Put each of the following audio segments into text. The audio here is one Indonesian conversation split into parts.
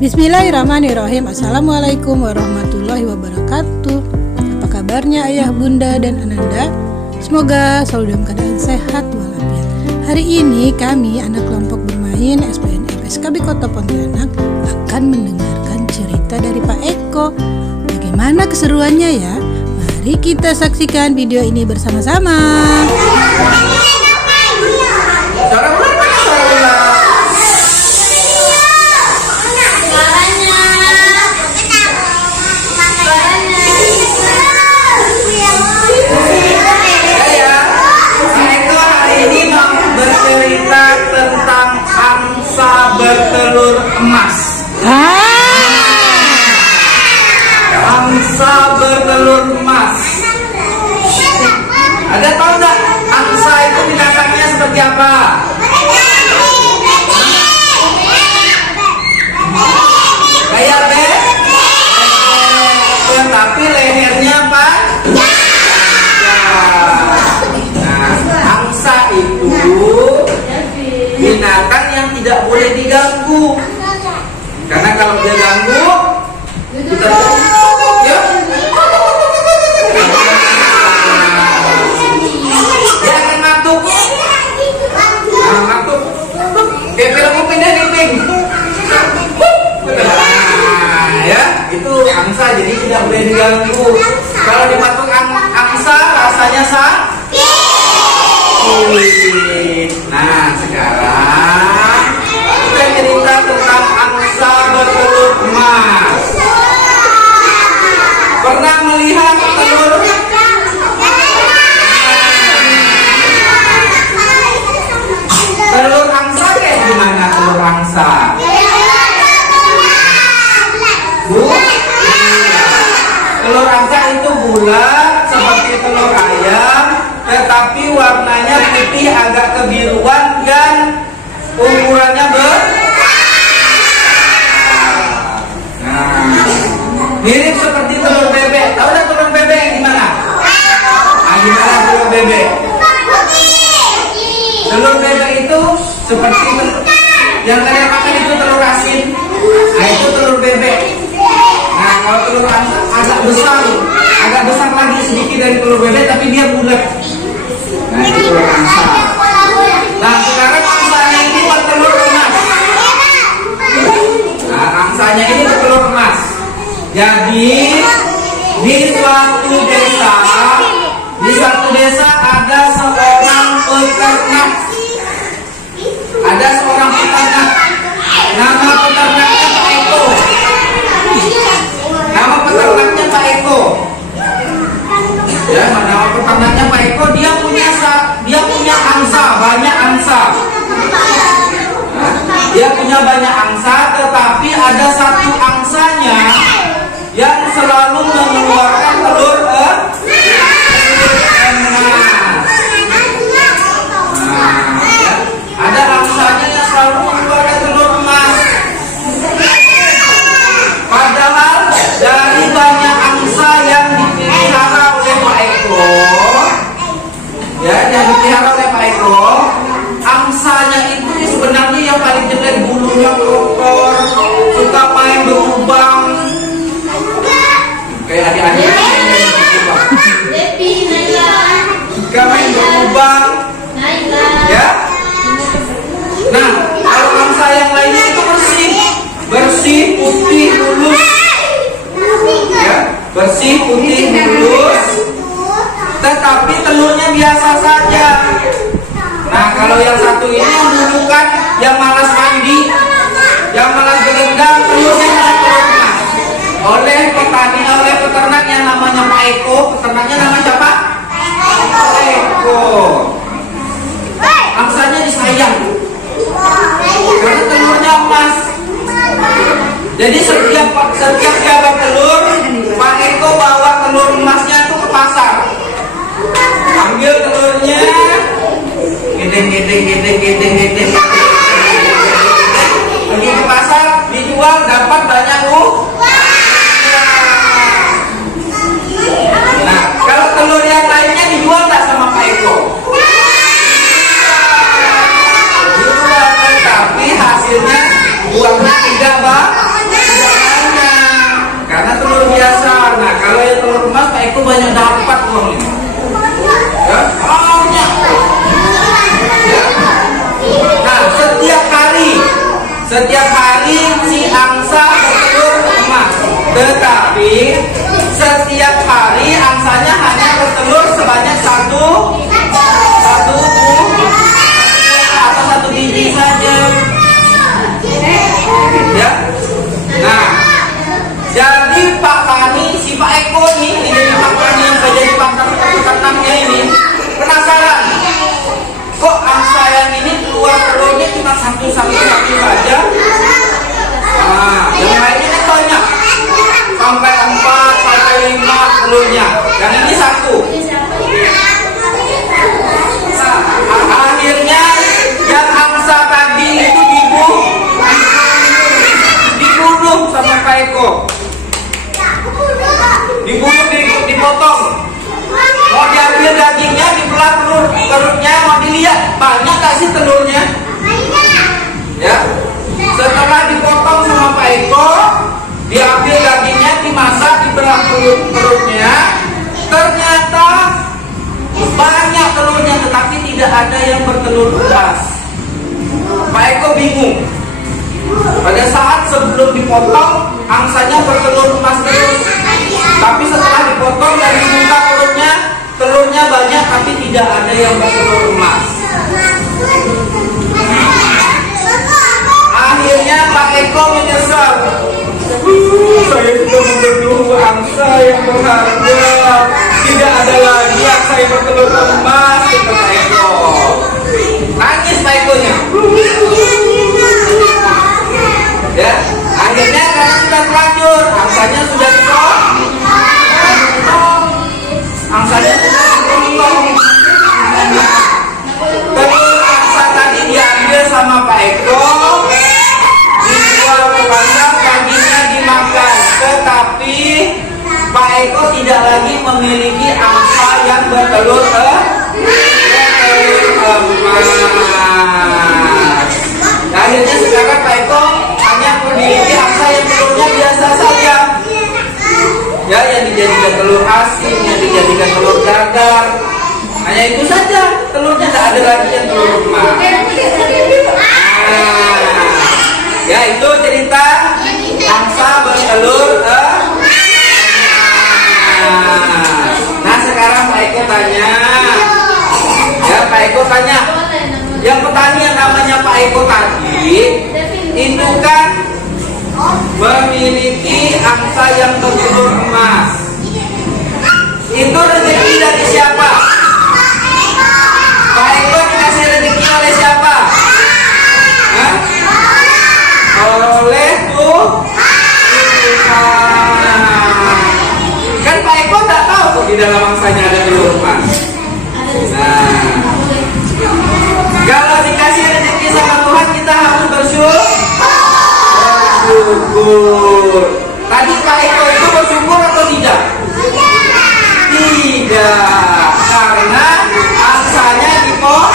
Bismillahirrahmanirrahim. Assalamualaikum warahmatullahi wabarakatuh. Apa kabarnya ayah, bunda, dan ananda? Semoga selalu dalam keadaan sehat walafiat. Hari ini kami anak kelompok bermain SPNM SKB Kota Pontianak akan mendengarkan cerita dari Pak Eko. Bagaimana keseruannya ya? Mari kita saksikan video ini bersama-sama. Bertelur emas. Angsa bertelur emas. Ada tahu nggak angsa itu binatangnya seperti apa? Kayak bebek, tapi lehernya apa? Nah, angsa itu binatang yang tidak boleh diganggu, karena kalau dia ganggu kita ya, dia akan matuk, matuk kayak film Upin dan Ipin. Ya itu angsa, jadi tidak boleh diganggu. Kalau dimatuk angsa rasanya sakit. Nah sekarang kita cerita tentang angsa bertelur emas. Pernah melihat telur angsa kayak gimana telur angsa? Telur angsa itu bulat seperti telur ayam, tetapi warnanya putih agak kebiruan dan ukurannya mirip seperti telur bebek. Tahu nggak telur bebek gimana? Gimana telur bebek? Telur bebek itu seperti yang kalian makan itu telur asin. Nah itu telur bebek. Nah kalau telur angsa agak besar lagi sedikit dari telur bebek, tapi dia bulat. Nah itu telur angsa. Nah sekarang angsanya ini bertelur emas. Nah angsanya ini bertelur emas. Jadi di suatu desa ada seorang peternak. Nama peternaknya Pak Eko. Nama peternaknya Pak Eko. Ya, nama peternaknya Pak Eko. Dia punya angsa, banyak angsa. Dia punya banyak angsa, tetapi ada satu angsanya yang selalu mengeluarkan telur emas. Ada angsanya yang selalu mengeluarkan telur emas. Padahal dari banyak angsa yang dipelihara oleh Pak Eko, yang dipelihara oleh Pak Eko, angsanya itu sebenarnya yang paling jelek, bulunya kotor, suka main berlubang. Kayak adik-adik suka main berlubang, ya. Nah, kalau angsa yang lainnya itu bersih, putih, mulus, ya, bersih, putih, mulus, tetapi telurnya biasa saja. Nah, kalau yang satu ini menunjukkan yang malas mandi, yang malas berendam, telurnya telur emas. Oleh peternak yang namanya Pak Eko, peternaknya namanya siapa? Pak Eko. Angsanya disayang karena telurnya emas. Jadi setiap dia bertelur, Pak Eko bawa telur emasnya itu ke pasar. Ambil telurnya, gede. Pergi ke pasar, dijual, dapat banyak uang. Nah, kalau telur yang lainnya dijual nggak sama Pak Eko? Dijual, tapi hasilnya uangnya tidak banyak. hari si angsa bertelur emas, tetapi setiap hari angsanya hanya bertelur sebanyak satu atau satu biji saja. Ya. Nah, jadi Pak Tani, si Pak Eko nih, ini jadi Pak Tani yang jadi peternaknya ini penasaran. Kok angsa yang ini keluar telurnya cuma satu saja? Nah, yang lainnya kan banyak, sampai 4, sampai 5 telurnya. Yang ini satu. Nah, akhirnya yang angsa tadi itu dibunuh sama Pak Eko. Dibunuh, dipotong. Mau diambil dagingnya, dibelah perutnya, mau dilihat banyak gak sih telurnya? Ya. Setelah dipotong sama Pak Eko, diambil dagingnya, dimasak, dibelah perutnya. Ternyata banyak telurnya, tetapi tidak ada yang bertelur emas. Pak Eko bingung. Pada saat sebelum dipotong, angsanya bertelur emas terus. Tapi setelah dipotong dan dibuka perutnya, telurnya banyak tapi tidak ada yang bertelur emas. Akhirnya Pak Eko menyesal. Saya sudah membunuh angsa yang berharga. Tidak ada lagi angsa yang bertelur emas, kata Pak Eko. Nangis Pak Ekonya. Ya, akhirnya karena sudah terlanjur, angsanya sudah dipotong. Angsanya sudah dipotong. Telur angsa tadi diambil sama Pak Eko, dijual ke pasar, dagingnya dimakan. Tetapi Pak Eko tidak lagi memiliki angsa yang bertelur emas. Akhirnya sekarang Pak Eko hanya memiliki angsa yang telurnya biasa saja. Ya, yang dijadikan telur asin, yang dijadikan telur dadar. Hanya itu saja, telurnya tidak ada lagi yang telur emas. Ya, itu cerita angsa bertelur emas. Nah, sekarang Pak Eko tanya. Ya, Pak Eko tanya. Yang petani yang namanya Pak Eko tadi itu kan memiliki angsa yang bertelur emas. Itu rezeki dari siapa? Pak Eko dikasih rezeki oleh siapa? Hah? Oleh Tuhan. Kan Pak Eko tak tahu kok di dalam angsanya ada telur emas. Nah, kalau dikasih rezeki sama Tuhan, kita harus bersyukur. Tadi Pak Eko itu bersyukur atau tidak? Tidak, karena angsanya dipotong.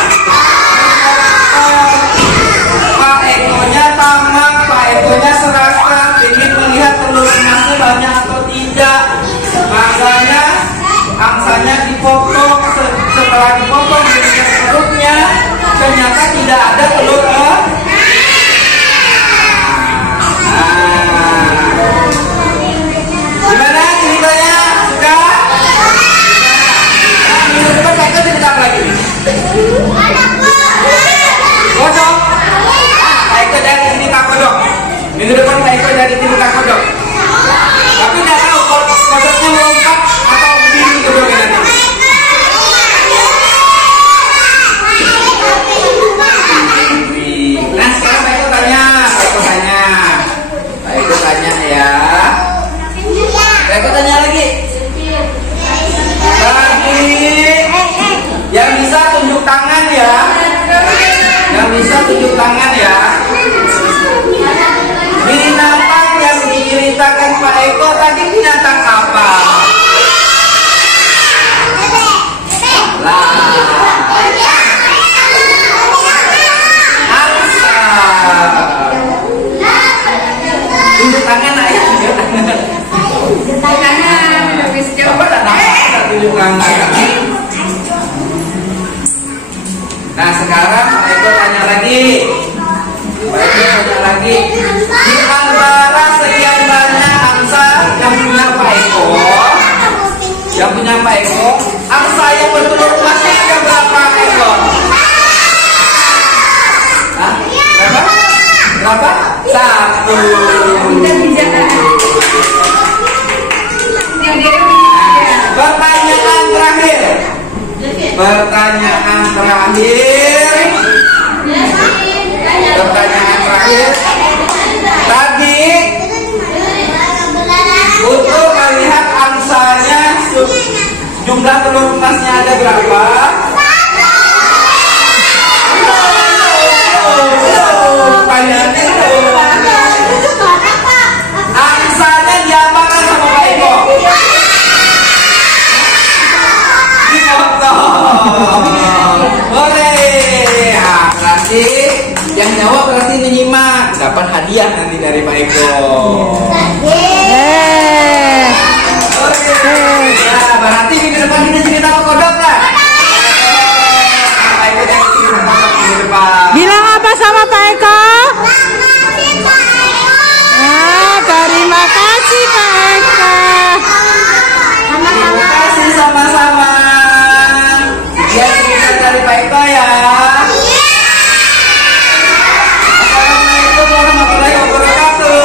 Pak Ekonya tamak, Pak Ekonya serakah, ingin melihat telur emasnya banyak atau tidak. Makanya angsanya dipotong. Setelah dipotong dengan perutnya, ternyata tidak ada telur emas. Gimana ceritanya? Suka? Minggu depan Pak Eko cerita lagi. Kodok. Pak Eko dari cerita kodok. Minggu depan Pak Eko dari cerita kodok. Tapi nggak tahu kodoknya melompat atau berdiri kodoknya nanti. Nah, sekarang Pak Eko tanya. Pak Eko tanya ya. Pak Eko tanya lagi. Bagi yang bisa tunjuk tangan ya. Yang bisa tunjuk tangan ya. Binatang yang diceritakan Pak Eko tadi binatang apa? Angsa. Tunjuk tangan ayah. Tunjuk tangan. Habis coba tak tunjuk tangan. Nah, sekarang Pak Eko tanya lagi. Pak Eko tanya lagi. lagi. Di antara sekian banyak angsa yang punya Pak Eko, angsa yang bertelur emasnya ada berapa ekor? Hah? Berapa? 1. Pertanyaan terakhir. Tadi untuk melihat angsanya jumlah telur emasnya ada berapa? Angsanya diapakan sama Pak Eko? Boleh. Berarti yang jawab berarti menyimak, dapat hadiah nanti dari Pak Eko. Ya, berarti minggu depan kita cerita kodok lah. Pak Eko jangan cerita minggu depan. Bilang apa sama Pak Eko? Terima kasih Pak Eko. Terima kasih sama-sama. Ya, cerita dari Pak Eko ya. Assalamualaikum warahmatullahi wabarakatuh.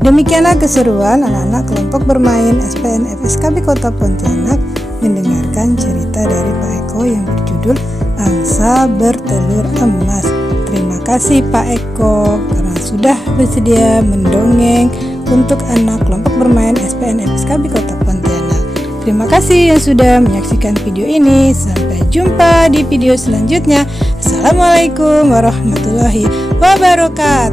Demikianlah keseruan anak-anak kelompok bermain SPN FSKB Kota Pontianak mendengarkan cerita dari Pak Eko yang berjudul Angsa Bertelur Emas. Terima kasih Pak Eko karena sudah bersedia mendongeng untuk anak kelompok bermain SPN FSKB Kota Pontianak. Terima kasih yang sudah menyaksikan video ini. Sampai jumpa di video selanjutnya. Assalamualaikum warahmatullahi wabarakatuh.